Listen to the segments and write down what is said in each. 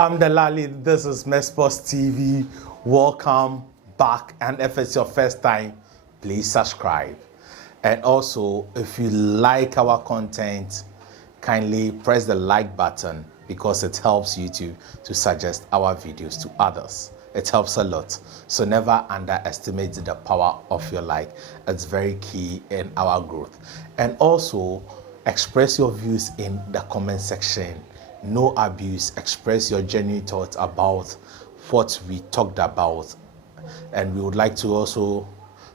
I'm Delali. This is Sports TV. Welcome back. And if it's your first time, please subscribe. And also, if you like our content, kindly press the like button because it helps YouTube to suggest our videos to others. It helps a lot. So never underestimate the power of your like. It's very key in our growth. And also, express your views in the comment section. No abuse. Express your genuine thoughts about what we talked about. And we would like to also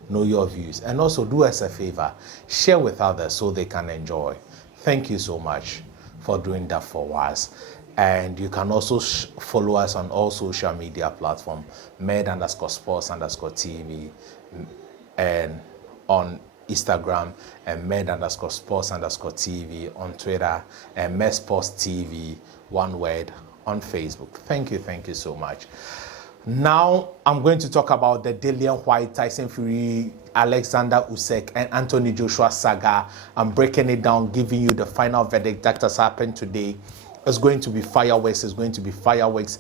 know your views. And also do us a favor. Share with others so they can enjoy. Thank you so much for doing that for us. And you can also follow us on all social media platforms, med_sports_TV, and on Instagram, and med_sports_TV on Twitter, and medsportstv, one word, on Facebook. Thank you so much. Now I'm going to talk about the Dillian White, Tyson Fury, Alexander Usyk, and Anthony Joshua saga. I'm breaking it down, giving you the final verdict that has happened today. It's going to be fireworks. It's going to be fireworks.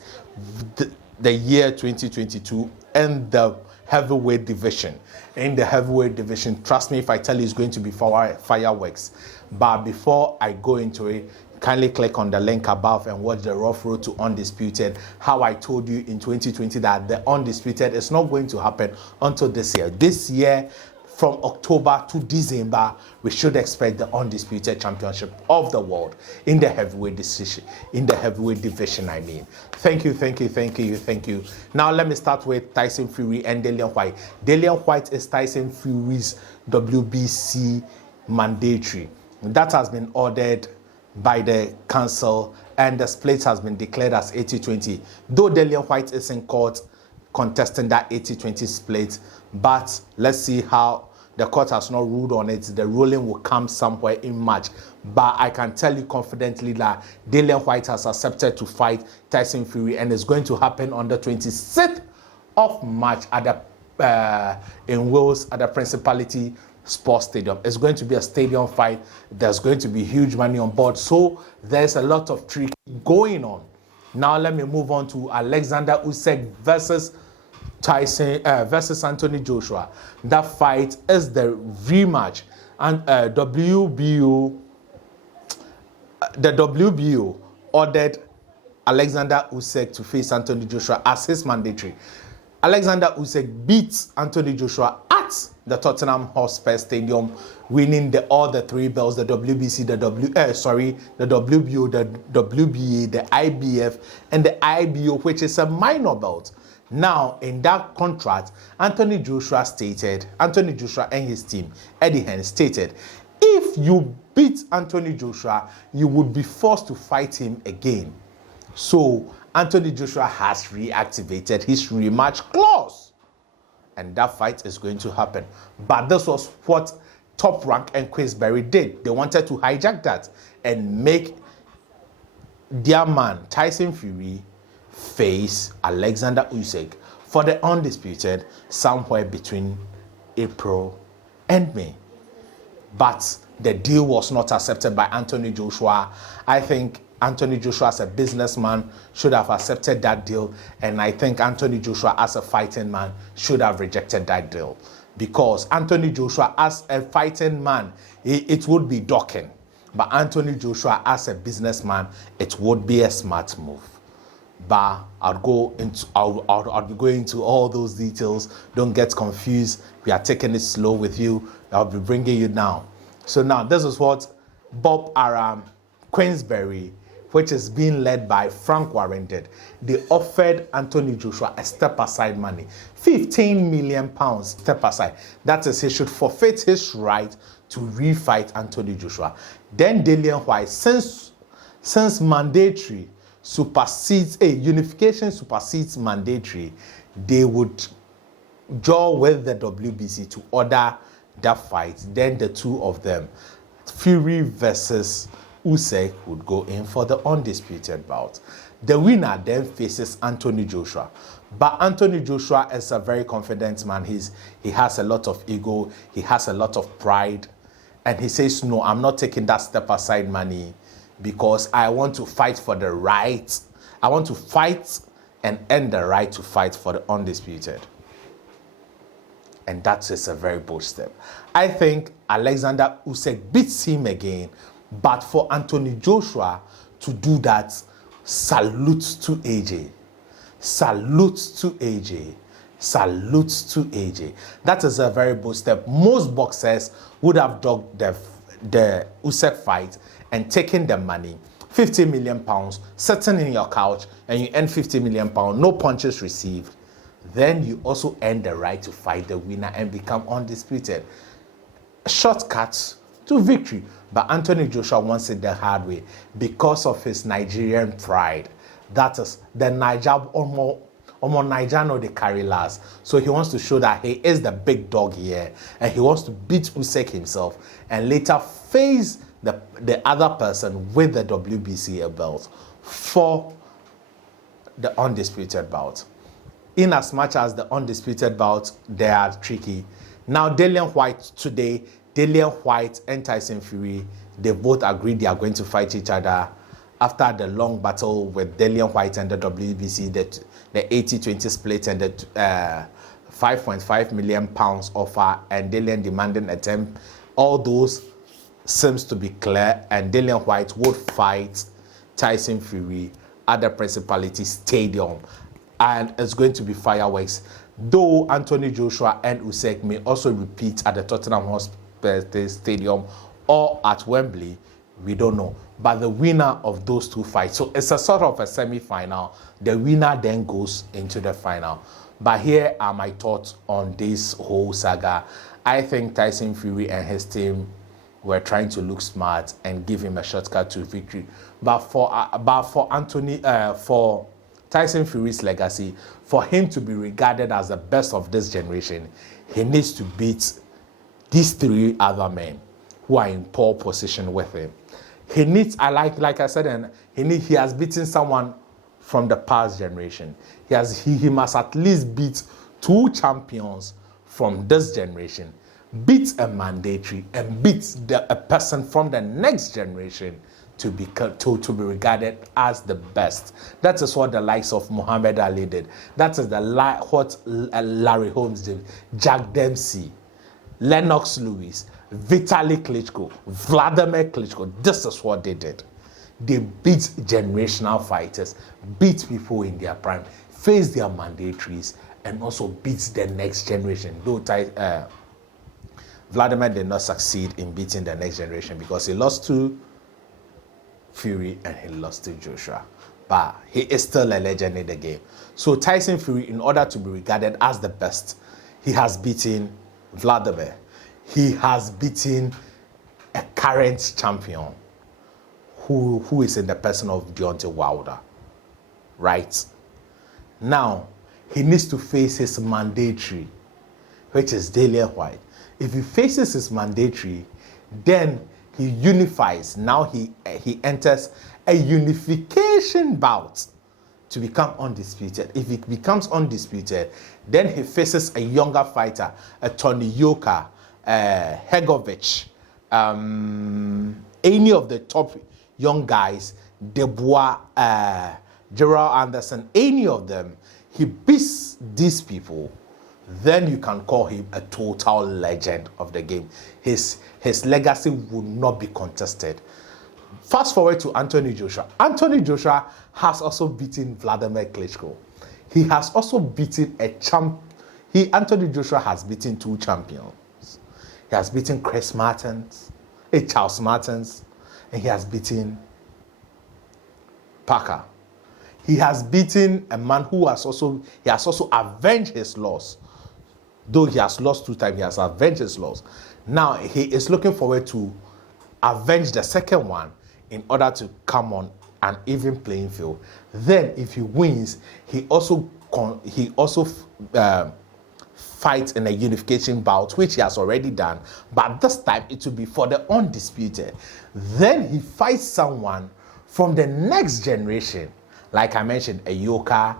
The year 2022 and the heavyweight division. In the heavyweight division, trust me if I tell you, it's going to be fireworks. But before I go into it, kindly click on the link above and watch the rough road to Undisputed. How I told you in 2020 that the Undisputed is not going to happen until this year. This year, from October to December, we should expect the Undisputed Championship of the world in the heavyweight division. I mean, thank you. Now let me start with Tyson Fury and Dillian White. Dillian White is Tyson Fury's WBC mandatory. That has been ordered by the council, and the split has been declared as 80-20. Though Dillian White is in court contesting that 80-20 split, but let's see how the court has not ruled on it. The ruling will come somewhere in March. But I can tell you confidently that Dillian White has accepted to fight Tyson Fury, and it's going to happen on the 26th of March at the in Wales at the Principality Sports Stadium. It's going to be a stadium fight. There's going to be huge money on board. So there's a lot of trick going on. Now let me move on to Alexander Usyk versus Tyson versus Anthony Joshua. That fight is the rematch, and the WBO ordered Alexander Usyk to face Anthony Joshua as his mandatory. Alexander Usyk beat Anthony Joshua at the Tottenham Hotspur Stadium, winning all the three belts: the WBC, the WBO, the WBA, the IBF, and the IBO, which is a minor belt. Now, in that contract, Anthony Joshua and his team, Eddie Hearn, stated, if you beat Anthony Joshua, you would be forced to fight him again. So, Anthony Joshua has reactivated his rematch clause, and that fight is going to happen. But this was what Top Rank and Queensberry did. They wanted to hijack that and make their man, Tyson Fury, face Alexander Usyk for the Undisputed somewhere between April and May. But the deal was not accepted by Anthony Joshua. I think Anthony Joshua as a businessman should have accepted that deal, and I think Anthony Joshua as a fighting man should have rejected that deal, because Anthony Joshua as a fighting man, it would be docking, but Anthony Joshua as a businessman, it would be a smart move. But I'll be going into all those details. Don't get confused. We are taking it slow with you. I'll be bringing you down. So now this is what Bob Arum, Queensberry, which is being led by Frank Warren, did. They offered Anthony Joshua a step-aside money, £15 million step aside. That is, he should forfeit his right to refight Anthony Joshua. Then Dillian White, since mandatory unification supersedes mandatory, they would jaw with the WBC to order that fight. Then the two of them, Fury versus Usyk, would go in for the Undisputed bout. The winner then faces Anthony Joshua. But Anthony Joshua is a very confident man. He has a lot of ego. He has a lot of pride. And he says, no, I'm not taking that step aside money, because I want to fight for the right. I want to fight and earn the right to fight for the undisputed. And that is a very bold step. I think Alexander Usyk beats him again, but for Anthony Joshua to do that, salute to AJ. Salute to AJ. Salute to AJ. That is a very bold step. Most boxers would have dogged the Usyk fight and taken the money, 50 million pounds, sitting in your couch, and you earn 50 million pounds, no punches received. Then you also earn the right to fight the winner and become undisputed. Shortcuts to victory. But Anthony Joshua wants it the hard way because of his Nigerian pride. That is the Niger know they carry last. So he wants to show that he is the big dog here, and he wants to beat Usyk himself and later face the other person with the WBC belt for the undisputed bout. In as much as the undisputed bout, they are tricky. Now, Dillian Whyte today, Dillian Whyte and Tyson Fury, they both agreed they are going to fight each other after the long battle with Dillian Whyte and the WBC, the 80-20 split and the 5.5 million pounds offer, and Dillian demanding a 10. All those seems to be clear, and Dillian Whyte would fight Tyson Fury at the Principality Stadium, and it's going to be fireworks. Though Anthony Joshua and Usyk may also repeat at the Tottenham Hotspur Stadium or at Wembley, we don't know. But the winner of those two fights, so it's a sort of a semi-final. The winner then goes into the final. But here are my thoughts on this whole saga. I think Tyson Fury and his team were trying to look smart and give him a shortcut to victory. But for Tyson Fury's legacy, for him to be regarded as the best of this generation, he needs to beat these three other men who are in pole position with him. He needs, like I said, and he has beaten someone from the past generation. He must at least beat two champions from this generation, beat a mandatory, and beat a person from the next generation to be regarded as the best. That is what the likes of Muhammad Ali did. That is what Larry Holmes did, Jack Dempsey, Lennox Lewis, Vitaly Klitschko, Vladimir Klitschko. This is what they did. They beat generational fighters, beat people in their prime, face their mandatories, and also beat the next generation. Though Vladimir did not succeed in beating the next generation because he lost to Fury and he lost to Joshua. But he is still a legend in the game. So Tyson Fury, in order to be regarded as the best, he has beaten Vladimir. He has beaten a current champion who is in the person of Deontay Wilder. Right? Now, he needs to face his mandatory, which is Dillian Whyte. If he faces his mandatory, then he unifies. Now he enters a unification bout to become undisputed. If he becomes undisputed, then he faces a younger fighter, a Tony Yoka, Hegovich, any of the top young guys, Dubois, Gerald Anderson, any of them. He beats these people, then you can call him a total legend of the game. His legacy will not be contested. Fast forward to Anthony Joshua. Anthony Joshua has also beaten Vladimir Klitschko. He has also beaten Anthony Joshua has beaten two champions. He has beaten Charles Martins, and he has beaten Parker. He has beaten a man who has also avenged his loss. Though he has lost two times, he has avenged his loss. Now he is looking forward to avenge the second one in order to come on an even playing field. Then, if he wins, he also fights in a unification bout, which he has already done. But this time, it will be for the undisputed. Then he fights someone from the next generation, like I mentioned, a Yoka,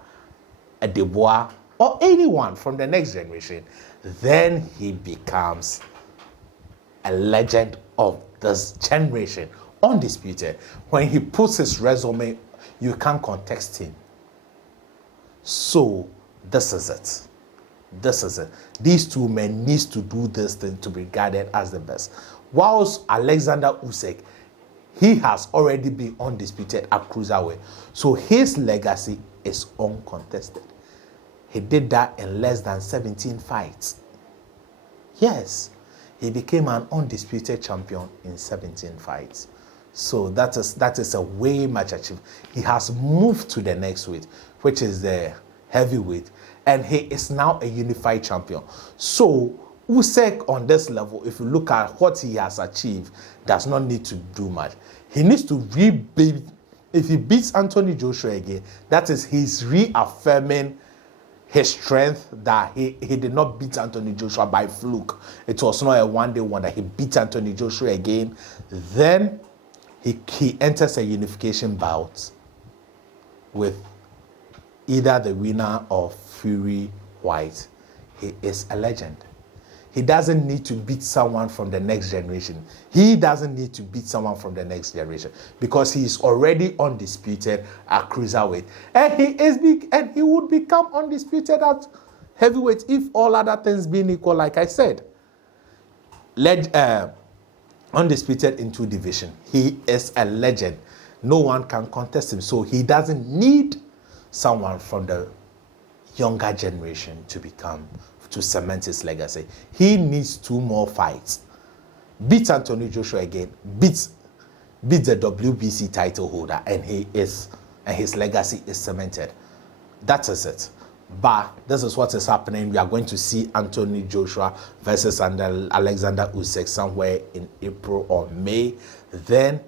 a Dubois, or anyone from the next generation. Then he becomes a legend of this generation, undisputed. When he puts his resume, You can't contest him. So this is it. This is it. These two men needs to do this thing to be regarded as the best. Whilst Alexander Usyk, he has already been undisputed at cruiserweight. So his legacy is uncontested. He did that in less than 17 fights. Yes, he became an undisputed champion in 17 fights. So that is a way much achieved. He has moved to the next weight, which is the heavyweight, and he is now a unified champion. So Usyk on this level, if you look at what he has achieved, does not need to do much. He needs to rebuild. If he beats Anthony Joshua again, that is he's reaffirming his strength, that he did not beat Anthony Joshua by fluke. It was not a one-day wonder. He beat Anthony Joshua again. Then he enters a unification bout with either the winner of Fury-White. He is a legend. He doesn't need to beat someone from the next generation. He doesn't need to beat someone from the next generation because he is already undisputed at cruiserweight. And he would become undisputed at heavyweight if all other things being equal, like I said. Undisputed in 2 divisions. He is a legend. No one can contest him. So he doesn't need someone from the younger generation to cement his legacy. He needs 2 more fights. Beat Anthony Joshua again. Beat the WBC title holder, and his legacy is cemented. That is it. But this is what is happening. We are going to see Anthony Joshua versus Alexander Usyk somewhere in April or May. Then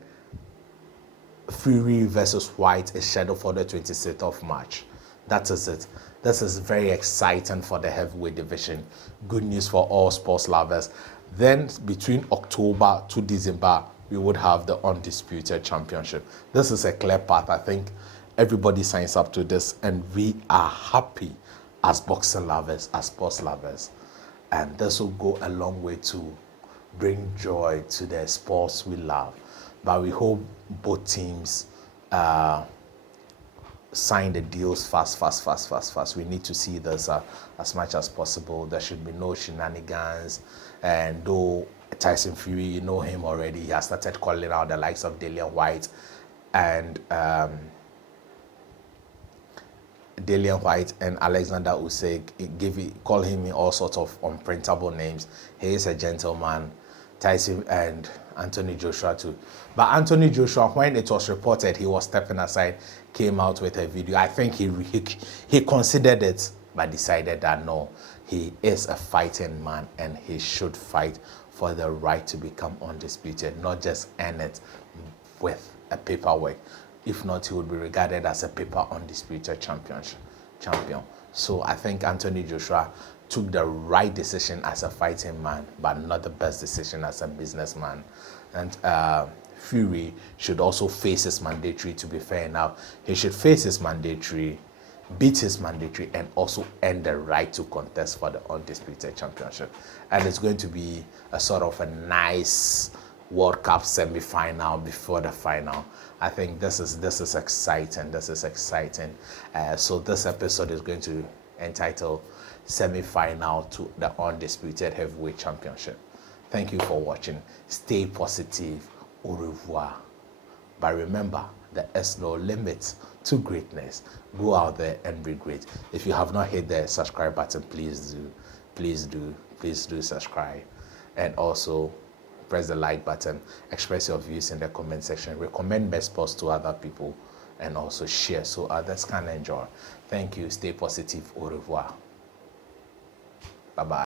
Fury versus White is scheduled for the 26th of March. That is it. This is very exciting for the heavyweight division. Good news for all sports lovers. Then between October to December, we would have the Undisputed Championship. This is a clear path. I think everybody signs up to this, and we are happy as boxing lovers, as sports lovers. And this will go a long way to bring joy to the sports we love. But we hope both teams sign the deals fast. We need to see this as much as possible. There should be no shenanigans. And though Tyson Fury, you know him already, he has started calling out the likes of Dillian White and Alexander Usyk, call him all sorts of unprintable names. He is a gentleman. Tyson and Anthony Joshua too. But Anthony Joshua, when it was reported he was stepping aside, came out with a video. I think he considered it, but decided that no, he is a fighting man and he should fight for the right to become undisputed, not just earn it with a paperwork. If not, he would be regarded as a paper undisputed champion. So I think Anthony Joshua took the right decision as a fighting man, but not the best decision as a businessman. And Fury should also face his mandatory, to be fair enough. He should face his mandatory, beat his mandatory, and also earn the right to contest for the Undisputed Championship. And it's going to be a sort of a nice World Cup semi-final before the final. I think this is exciting. So this episode is going to entitle Semi-Final to the Undisputed Heavyweight Championship. Thank you for watching. Stay positive. Au revoir. But remember, there is no limit to greatness. Go out there and be great. If you have not hit the subscribe button, please do subscribe. And also press the like button. Express your views in the comment section. Recommend best posts to other people, and also share so others can enjoy. Thank you. Stay positive. Au revoir. Bye-bye.